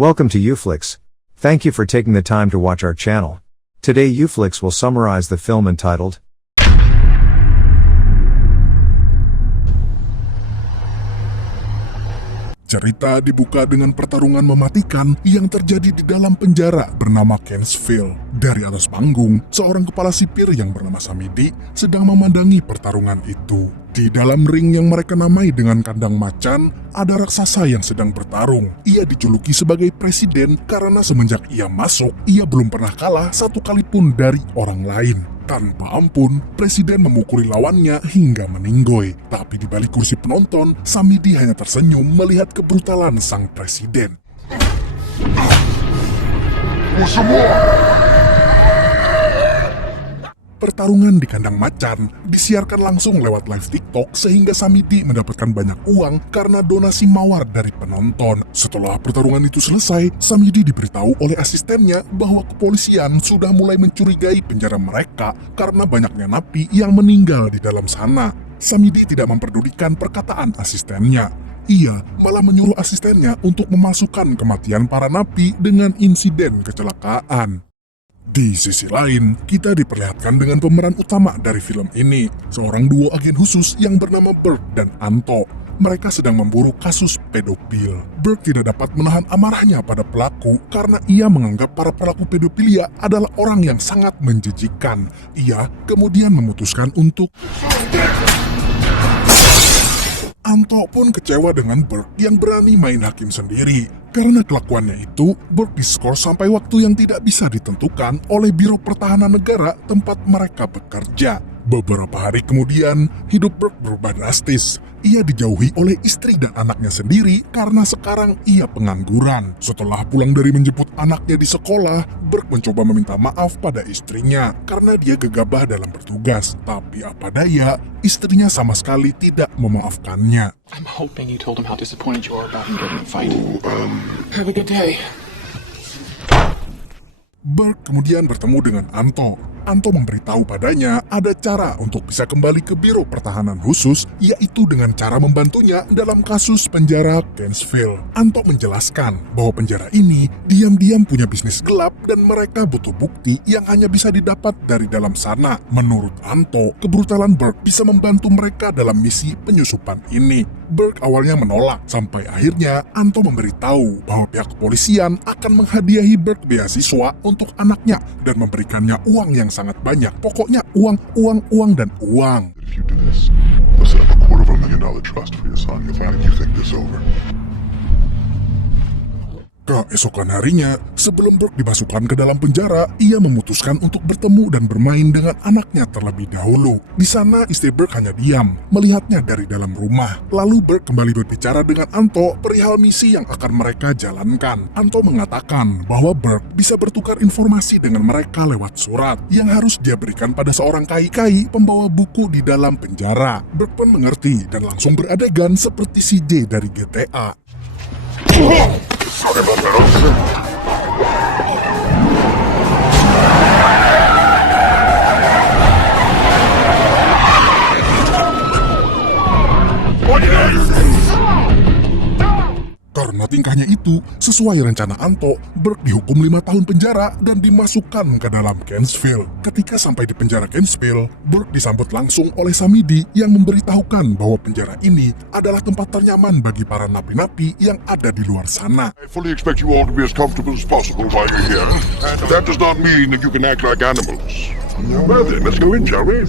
Welcome to Uflix. Thank you for taking the time to watch our channel. Today Uflix will summarize the film entitled Cerita dibuka dengan pertarungan mematikan yang terjadi di dalam penjara bernama Kentsville. Dari atas panggung, seorang kepala sipir yang bernama Samidi sedang memandangi pertarungan itu. Di dalam ring yang mereka namai dengan kandang macan, ada raksasa yang sedang bertarung. Ia dijuluki sebagai presiden karena semenjak ia masuk, ia belum pernah kalah satu kali pun dari orang lain. Tanpa ampun, presiden memukuli lawannya hingga meninggoy. Tapi di balik kursi penonton, Samidi hanya tersenyum melihat kebrutalan sang presiden. Pertarungan di kandang macan disiarkan langsung lewat live TikTok sehingga Samidi mendapatkan banyak uang karena donasi mawar dari penonton. Setelah pertarungan itu selesai, Samidi diberitahu oleh asistennya bahwa kepolisian sudah mulai mencurigai penjara mereka karena banyaknya napi yang meninggal di dalam sana. Samidi tidak memperdulikan perkataan asistennya. Ia malah menyuruh asistennya untuk memasukkan kematian para napi dengan insiden kecelakaan. Di sisi lain, kita diperlihatkan dengan pemeran utama dari film ini, seorang duo agen khusus yang bernama Burke dan Anto. Mereka sedang memburu kasus pedofil. Burke tidak dapat menahan amarahnya pada pelaku karena ia menganggap para pelaku pedofilia adalah orang yang sangat menjijikan. Ia kemudian memutuskan untuk... Anto pun kecewa dengan Burke yang berani main hakim sendiri. Karena kelakuannya itu, Burke diskors sampai waktu yang tidak bisa ditentukan oleh Biro Pertahanan Negara tempat mereka bekerja. Beberapa hari kemudian, hidup Burke berubah drastis. Ia dijauhi oleh istri dan anaknya sendiri karena sekarang ia pengangguran. Setelah pulang dari menjemput anaknya di sekolah, Burke mencoba meminta maaf pada istrinya karena dia gegabah dalam bertugas. Tapi apa daya, istrinya sama sekali tidak memaafkannya. I'm hoping you told him how disappointed you are about him getting in a fight. Have a good day. Burke kemudian bertemu dengan Anto. Anto memberitahu padanya ada cara untuk bisa kembali ke Biro Pertahanan Khusus, yaitu dengan cara membantunya dalam kasus penjara Kentsville. Anto menjelaskan bahwa penjara ini diam-diam punya bisnis gelap dan mereka butuh bukti yang hanya bisa didapat dari dalam sana. Menurut Anto, kebrutalan Burke bisa membantu mereka dalam misi penyusupan ini. Burke awalnya menolak, sampai akhirnya Anto memberitahu bahwa pihak kepolisian akan menghadiahi Burke beasiswa untuk anaknya dan memberikannya uang yang sangat banyak. Pokoknya uang, dan uang. If you do this, I'll set up a $250,000 trust for your son. You'll finally think this over. Keesokan harinya, sebelum Burke dimasukkan ke dalam penjara, ia memutuskan untuk bertemu dan bermain dengan anaknya terlebih dahulu. Di sana, istri Burke hanya diam, melihatnya dari dalam rumah. Lalu Burke kembali berbicara dengan Anto perihal misi yang akan mereka jalankan. Anto mengatakan bahwa Burke bisa bertukar informasi dengan mereka lewat surat yang harus dia berikan pada seorang kai-kai pembawa buku di dalam penjara. Burke pun mengerti dan langsung beradegan seperti si J dari GTA. Sorry about that. Karena tingkahnya itu, sesuai rencana Anto, Burke dihukum 5 tahun penjara dan dimasukkan ke dalam Kentsville. Ketika sampai di penjara Kentsville, Burke disambut langsung oleh Samidi yang memberitahukan bahwa penjara ini adalah tempat ternyaman bagi para napi-napi yang ada di luar sana. I fully expect you all to be as comfortable as possible while you're here. That does not mean that you can act like animals. Well then, let's go in, shall we?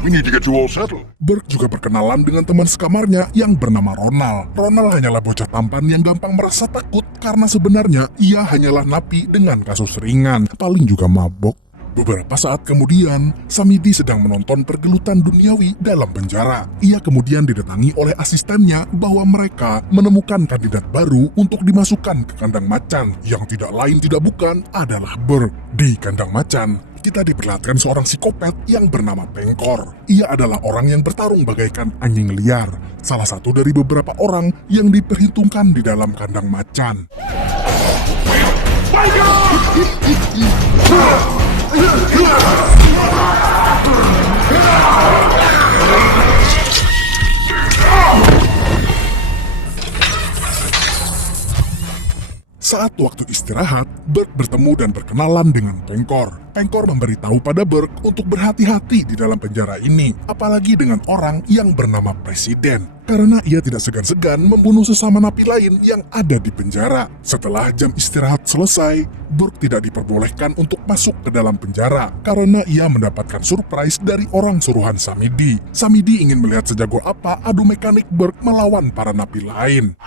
We need to get you all settled. Burke juga berkenalan dengan teman sekamarnya yang bernama Ronald. Ronald hanyalah bocah tampan yang gampang merasa takut karena sebenarnya ia hanyalah napi dengan kasus ringan, paling juga mabok. Beberapa saat kemudian, Samidi sedang menonton pergelutan duniawi dalam penjara. Ia kemudian didatangi oleh asistennya bahwa mereka menemukan kandidat baru untuk dimasukkan ke kandang macan, yang tidak lain tidak bukan adalah Burke. Di kandang macan, kita diperlihatkan seorang psikopat yang bernama Pengkor. Ia adalah orang yang bertarung bagaikan anjing liar, salah satu dari beberapa orang yang diperhitungkan di dalam kandang macan. Saat waktu istirahat, Burke bertemu dan berkenalan dengan Pengkor. Pengkor memberitahu pada Burke untuk berhati-hati di dalam penjara ini, apalagi dengan orang yang bernama Presiden. Karena ia tidak segan-segan membunuh sesama napi lain yang ada di penjara. Setelah jam istirahat selesai, Burke tidak diperbolehkan untuk masuk ke dalam penjara karena ia mendapatkan surprise dari orang suruhan Samidi. Samidi ingin melihat sejago apa adu mekanik Burke melawan para napi lain.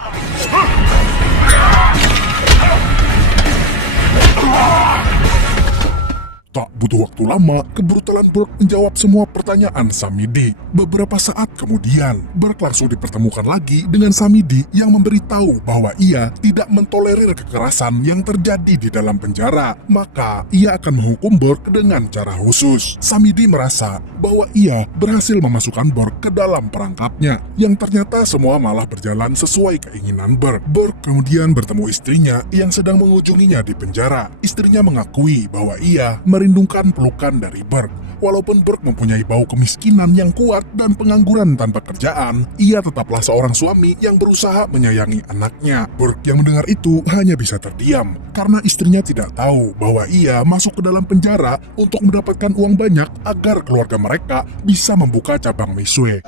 Tak butuh waktu lama, kebrutalan Burke menjawab semua pertanyaan Samidi. Beberapa saat kemudian, Burke langsung dipertemukan lagi dengan Samidi yang memberitahu bahwa ia tidak mentolerir kekerasan yang terjadi di dalam penjara. Maka, ia akan menghukum Burke dengan cara khusus. Samidi merasa bahwa ia berhasil memasukkan Burke ke dalam perangkapnya, yang ternyata semua malah berjalan sesuai keinginan Burke. Burke kemudian bertemu istrinya yang sedang mengunjunginya di penjara. Istrinya mengakui bahwa ia merindungkan pelukan dari Burke. Walaupun Burke mempunyai bau kemiskinan yang kuat dan pengangguran tanpa kerjaan, ia tetaplah seorang suami yang berusaha menyayangi anaknya. Burke yang mendengar itu hanya bisa terdiam, karena istrinya tidak tahu bahwa ia masuk ke dalam penjara untuk mendapatkan uang banyak agar keluarga mereka bisa membuka cabang Misue.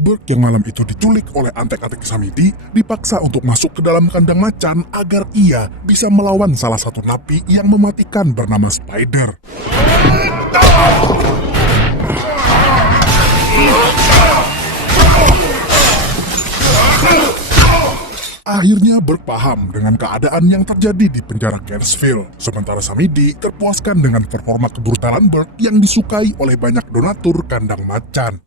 Burke yang malam itu diculik oleh antek-antek Samidi dipaksa untuk masuk ke dalam kandang macan agar ia bisa melawan salah satu napi yang mematikan bernama Spider. Akhirnya Burke paham dengan keadaan yang terjadi di penjara Kerrsville. Sementara Samidi terpuaskan dengan performa kebrutalan Burke yang disukai oleh banyak donatur kandang macan.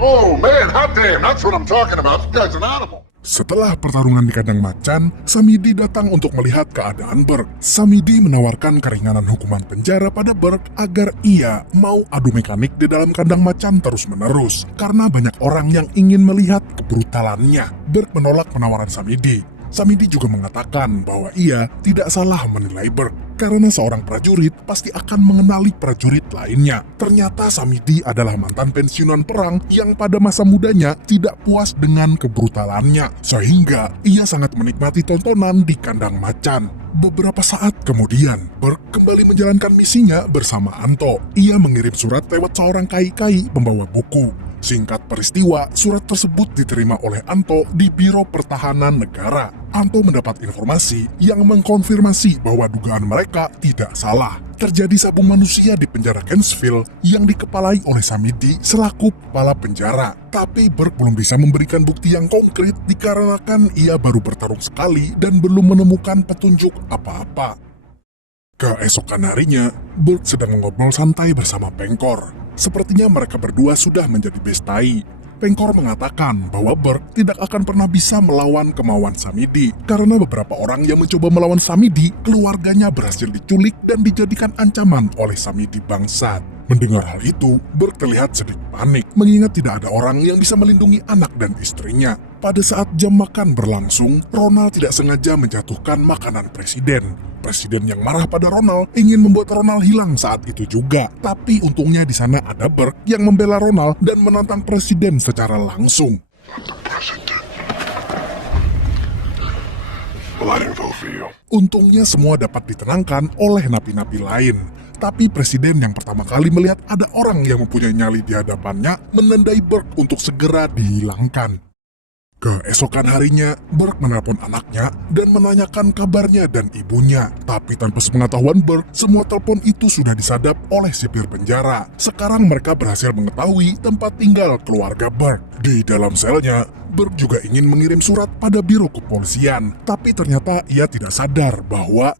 Oh man, hot damn, that's what I'm talking about. This guy's an animal. Setelah pertarungan di kandang macan, Samidi datang untuk melihat keadaan Burke. Samidi menawarkan keringanan hukuman penjara pada Burke agar ia mau adu mekanik di dalam kandang macan terus-menerus, karena banyak orang yang ingin melihat kebrutalannya. Burke menolak penawaran Samidi. Samidi juga mengatakan bahwa ia tidak salah menilai Burke, karena seorang prajurit pasti akan mengenali prajurit lainnya. Ternyata Samidi adalah mantan pensiunan perang yang pada masa mudanya tidak puas dengan kebrutalannya, sehingga ia sangat menikmati tontonan di kandang macan. Beberapa saat kemudian, Burke kembali menjalankan misinya bersama Anto. Ia mengirim surat lewat seorang kai-kai pembawa buku. Singkat peristiwa, surat tersebut diterima oleh Anto di Biro Pertahanan Negara. Anto mendapat informasi yang mengkonfirmasi bahwa dugaan mereka tidak salah. Terjadi sabung manusia di penjara Kerrsville yang dikepalai oleh Samidi selaku kepala penjara. Tapi Burke belum bisa memberikan bukti yang konkret dikarenakan ia baru bertarung sekali dan belum menemukan petunjuk apa-apa. Keesokan harinya, Burke sedang mengobrol santai bersama Pengkor. Sepertinya mereka berdua sudah menjadi bestai. Pengkor mengatakan bahwa Burke tidak akan pernah bisa melawan kemauan Samidi karena beberapa orang yang mencoba melawan Samidi, keluarganya berhasil diculik dan dijadikan ancaman oleh Samidi bangsat. Mendengar hal itu, Burke terlihat sedikit panik mengingat tidak ada orang yang bisa melindungi anak dan istrinya. Pada saat jam makan berlangsung, Ronald tidak sengaja menjatuhkan makanan presiden. Presiden yang marah pada Ronald ingin membuat Ronald hilang saat itu juga. Tapi untungnya di sana ada Burke yang membela Ronald dan menantang presiden secara langsung. Untungnya semua dapat ditenangkan oleh napi-napi lain. Tapi presiden yang pertama kali melihat ada orang yang mempunyai nyali di hadapannya menandai Burke untuk segera dihilangkan. Keesokan harinya, Burke menelpon anaknya dan menanyakan kabarnya dan ibunya. Tapi tanpa sepengetahuan Burke, semua telepon itu sudah disadap oleh sipir penjara. Sekarang mereka berhasil mengetahui tempat tinggal keluarga Burke. Di dalam selnya, Burke juga ingin mengirim surat pada biro kepolisian. Tapi ternyata ia tidak sadar bahwa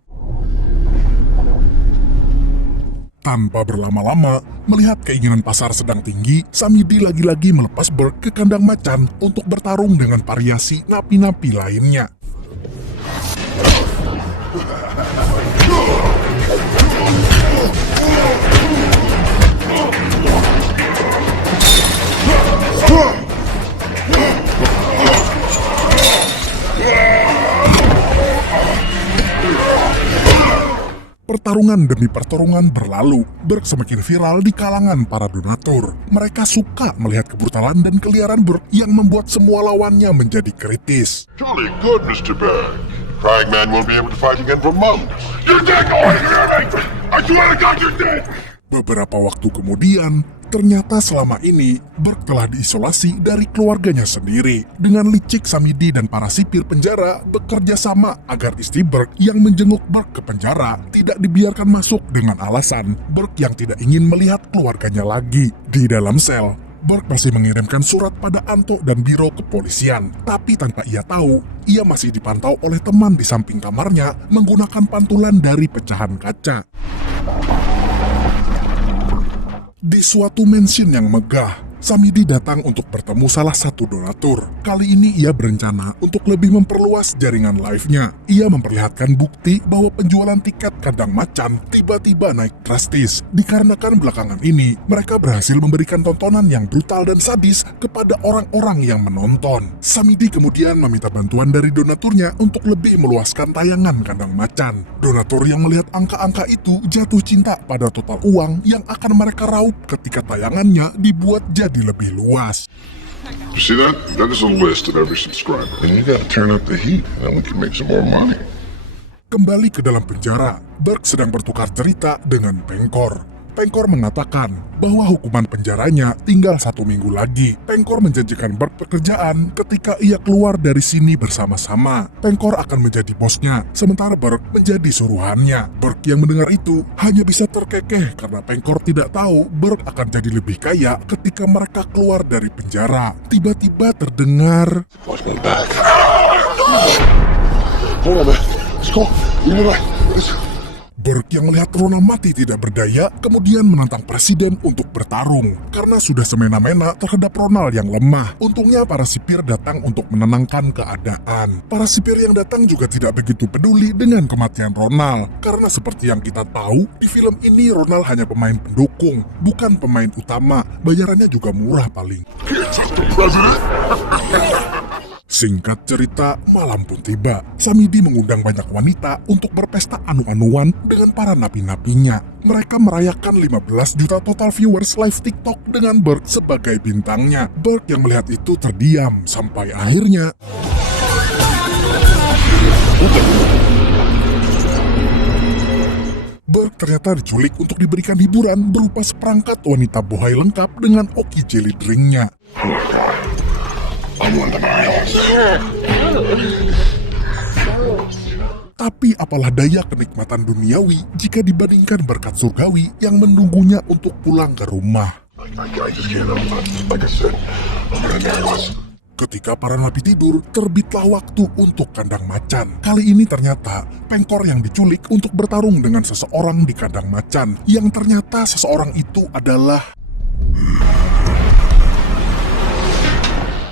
tanpa berlama-lama, melihat keinginan pasar sedang tinggi, Samidi lagi-lagi melepas Burke ke kandang macan untuk bertarung dengan variasi napi-napi lainnya. Pertarungan Pertarungan demi pertarungan berlalu. Burke semakin viral di kalangan para donatur. Mereka suka melihat kebrutalan dan keliaran Burke yang membuat semua lawannya menjadi kritis. Jolly good, Mr. Berg. Crying man won't be able to fight again for months. You're dead! Oh, you hear me? I swear to God, you're dead! Beberapa waktu kemudian, ternyata selama ini Burke telah diisolasi dari keluarganya sendiri. Dengan licik, Samidi dan para sipir penjara bekerja sama agar istri Burke yang menjenguk Burke ke penjara tidak dibiarkan masuk dengan alasan Burke yang tidak ingin melihat keluarganya lagi. Di dalam sel, Burke masih mengirimkan surat pada Anto dan biro kepolisian. Tapi tanpa ia tahu, ia masih dipantau oleh teman di samping kamarnya menggunakan pantulan dari pecahan kaca. Di suatu mansion yang megah, Samidi datang untuk bertemu salah satu donatur. Kali ini ia berencana untuk lebih memperluas jaringan live-nya. Ia memperlihatkan bukti bahwa penjualan tiket kandang macan tiba-tiba naik drastis. Dikarenakan belakangan ini, mereka berhasil memberikan tontonan yang brutal dan sadis kepada orang-orang yang menonton. Samidi kemudian meminta bantuan dari donaturnya untuk lebih meluaskan tayangan kandang macan. Donatur yang melihat angka-angka itu jatuh cinta pada total uang yang akan mereka raup ketika tayangannya dibuat jadi lebih luas. You see that? That is a list of every subscriber. And you gotta turn up the heat, and then we can make some more money. Kembali ke dalam penjara, Burke sedang bertukar cerita dengan Pengkor. Pengkor mengatakan bahwa hukuman penjaranya tinggal 1 minggu lagi. Pengkor menjanjikan Burke pekerjaan ketika ia keluar dari sini bersama-sama. Pengkor akan menjadi bosnya, sementara Burke menjadi suruhannya. Burke yang mendengar itu hanya bisa terkekeh karena Pengkor tidak tahu Burke akan jadi lebih kaya ketika mereka keluar dari penjara. Tiba-tiba terdengar, Watch my back. Hold on, man. Let's go. You know what? Burke yang melihat Ronald mati tidak berdaya kemudian menantang presiden untuk bertarung karena sudah semena-mena terhadap Ronald yang lemah. Untungnya para sipir datang untuk menenangkan keadaan. Para sipir yang datang juga tidak begitu peduli dengan kematian Ronald karena seperti yang kita tahu, di film ini Ronald hanya pemain pendukung, bukan pemain utama. Bayarannya juga murah paling. Singkat cerita, malam pun tiba. Samidi mengundang banyak wanita untuk berpesta anu-anuan dengan para napi-napinya. Mereka merayakan 15 juta total viewers live TikTok dengan Burke sebagai bintangnya. Burke yang melihat itu terdiam sampai akhirnya Burke ternyata diculik untuk diberikan hiburan berupa seperangkat wanita bohai lengkap dengan oki jelly drinknya. Tapi apalah daya kenikmatan duniawi jika dibandingkan berkat surgawi yang menunggunya untuk pulang ke rumah. Ketika para napi tidur, terbitlah waktu untuk kandang macan. Kali ini ternyata Pengkor yang diculik untuk bertarung dengan seseorang di kandang macan. Yang ternyata seseorang itu adalah...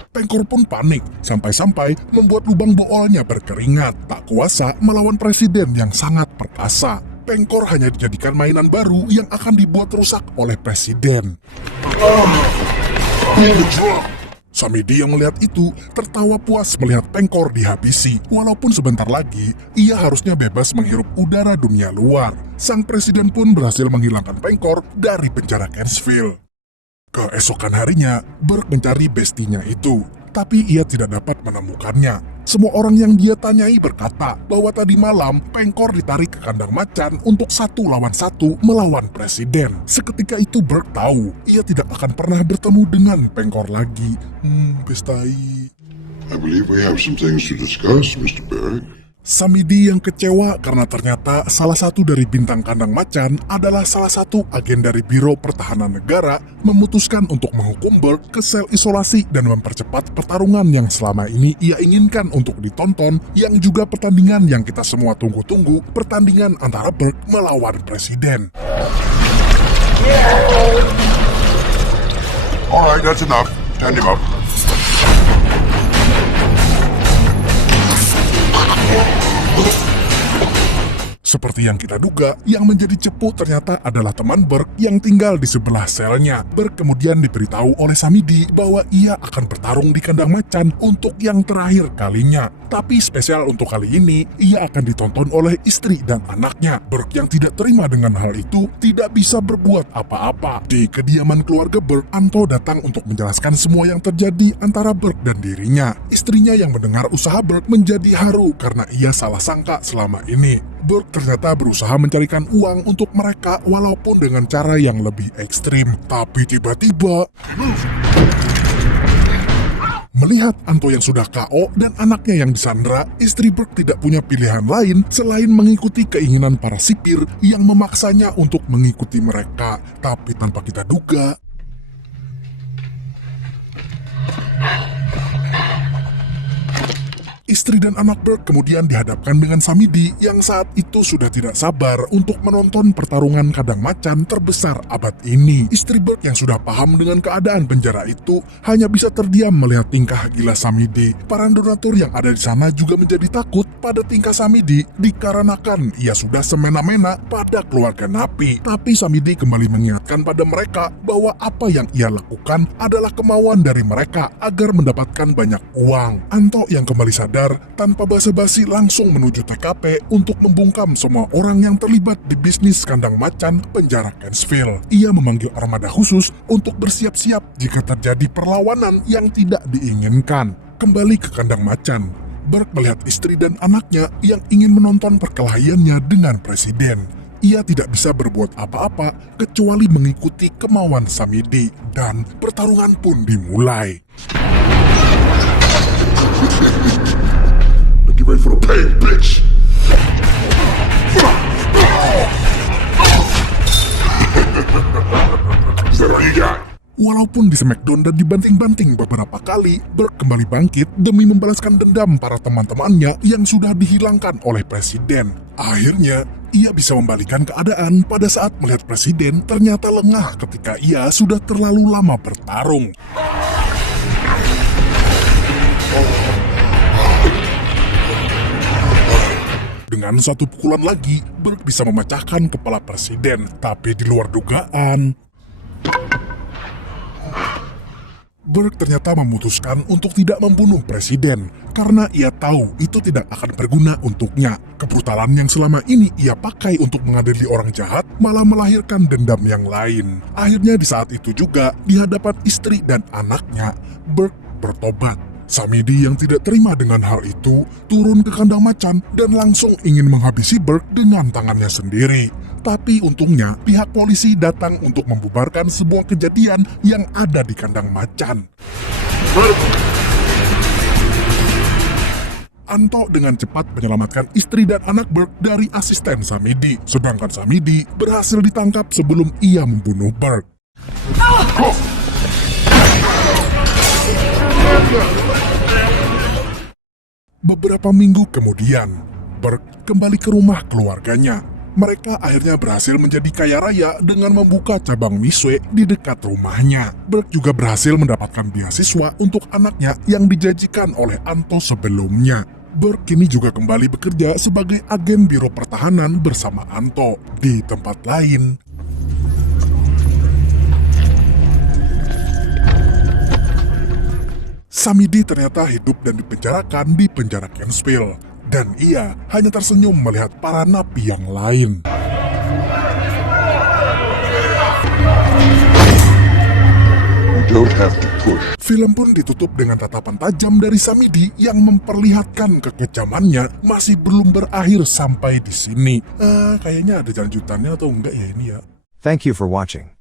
Pengkor pun panik, sampai-sampai membuat lubang boolnya berkeringat. Tak kuasa melawan presiden yang sangat perkasa. Pengkor hanya dijadikan mainan baru yang akan dibuat rusak oleh presiden. Samidi yang melihat itu tertawa puas melihat Pengkor dihabisi. Walaupun sebentar lagi, ia harusnya bebas menghirup udara dunia luar. Sang presiden pun berhasil menghilangkan Pengkor dari penjara Kentsville. Keesokan harinya, Burke mencari bestinya itu, tapi ia tidak dapat menemukannya. Semua orang yang dia tanyai berkata bahwa tadi malam Pengkor ditarik ke kandang macan untuk 1 lawan 1 melawan presiden. Seketika itu Burke tahu ia tidak akan pernah bertemu dengan Pengkor lagi. Bestai. I believe we have some things to discuss, Mr. Berg. Samidi yang kecewa karena ternyata salah satu dari bintang kandang macan adalah salah satu agen dari Biro Pertahanan Negara memutuskan untuk menghukum Burke ke sel isolasi dan mempercepat pertarungan yang selama ini ia inginkan untuk ditonton, yang juga pertandingan yang kita semua tunggu-tunggu, pertandingan antara Burke melawan presiden. Alright, that's enough. Stand him up. Seperti yang kita duga, yang menjadi cepu ternyata adalah teman Burke yang tinggal di sebelah selnya. Burke kemudian diberitahu oleh Samidi bahwa ia akan bertarung di kandang macan untuk yang terakhir kalinya. Tapi spesial untuk kali ini, ia akan ditonton oleh istri dan anaknya. Burke yang tidak terima dengan hal itu tidak bisa berbuat apa-apa. Di kediaman keluarga Burke, Anto datang untuk menjelaskan semua yang terjadi antara Burke dan dirinya. Istrinya yang mendengar usaha Burke menjadi haru karena ia salah sangka selama ini. Burke ternyata berusaha mencarikan uang untuk mereka walaupun dengan cara yang lebih ekstrim. Tapi tiba-tiba melihat Anto yang sudah KO dan anaknya yang disandra, istri Burke tidak punya pilihan lain selain mengikuti keinginan para sipir yang memaksanya untuk mengikuti mereka. Tapi tanpa kita duga, istri dan anak Burke kemudian dihadapkan dengan Samidi yang saat itu sudah tidak sabar untuk menonton pertarungan kandang macan terbesar abad ini. Istri Burke yang sudah paham dengan keadaan penjara itu hanya bisa terdiam melihat tingkah gila Samidi. Para donatur yang ada di sana juga menjadi takut pada tingkah Samidi dikarenakan ia sudah semena-mena pada keluarga napi. Tapi Samidi kembali mengingatkan pada mereka bahwa apa yang ia lakukan adalah kemauan dari mereka agar mendapatkan banyak uang. Anto yang kembali sadar tanpa basa-basi langsung menuju TKP untuk membungkam semua orang yang terlibat di bisnis kandang macan penjara Kentsville. Ia memanggil armada khusus untuk bersiap-siap jika terjadi perlawanan yang tidak diinginkan. Kembali ke kandang macan, Burke melihat istri dan anaknya yang ingin menonton perkelahiannya dengan presiden. Ia tidak bisa berbuat apa-apa kecuali mengikuti kemauan Samidi dan pertarungan pun dimulai. Get ready for the pain, bitch! Is that all you got? Walaupun di Smackdown dan dibanting-banting beberapa kali, Burke kembali bangkit demi membalaskan dendam para teman-temannya yang sudah dihilangkan oleh presiden. Akhirnya, ia bisa membalikan keadaan pada saat melihat presiden ternyata lengah ketika ia sudah terlalu lama bertarung. Dengan satu pukulan lagi, Burke bisa memecahkan kepala presiden. Tapi di luar dugaan, Burke ternyata memutuskan untuk tidak membunuh presiden karena ia tahu itu tidak akan berguna untuknya. Kebrutalan yang selama ini ia pakai untuk mengadili orang jahat malah melahirkan dendam yang lain. Akhirnya di saat itu juga, di hadapan istri dan anaknya, Burke bertobat. Samidi yang tidak terima dengan hal itu turun ke kandang macan dan langsung ingin menghabisi Burke dengan tangannya sendiri. Tapi untungnya pihak polisi datang untuk membubarkan sebuah kejadian yang ada di kandang macan. Anto dengan cepat menyelamatkan istri dan anak Burke dari asisten Samidi, sedangkan Samidi berhasil ditangkap sebelum ia membunuh Burke. Beberapa minggu kemudian, Burke kembali ke rumah keluarganya. Mereka akhirnya berhasil menjadi kaya raya dengan membuka cabang Misue di dekat rumahnya. Burke juga berhasil mendapatkan beasiswa untuk anaknya yang dijanjikan oleh Anto sebelumnya. Burke kini juga kembali bekerja sebagai agen biro pertahanan bersama Anto. Di tempat lain, Samidi ternyata hidup dan dipenjarakan di penjara Kentsville, dan ia hanya tersenyum melihat para napi yang lain. You don't have to push. Film pun ditutup dengan tatapan tajam dari Samidi yang memperlihatkan kekejamannya masih belum berakhir sampai di sini. Kayaknya ada lanjutannya atau enggak ya ini ya. Thank you for watching.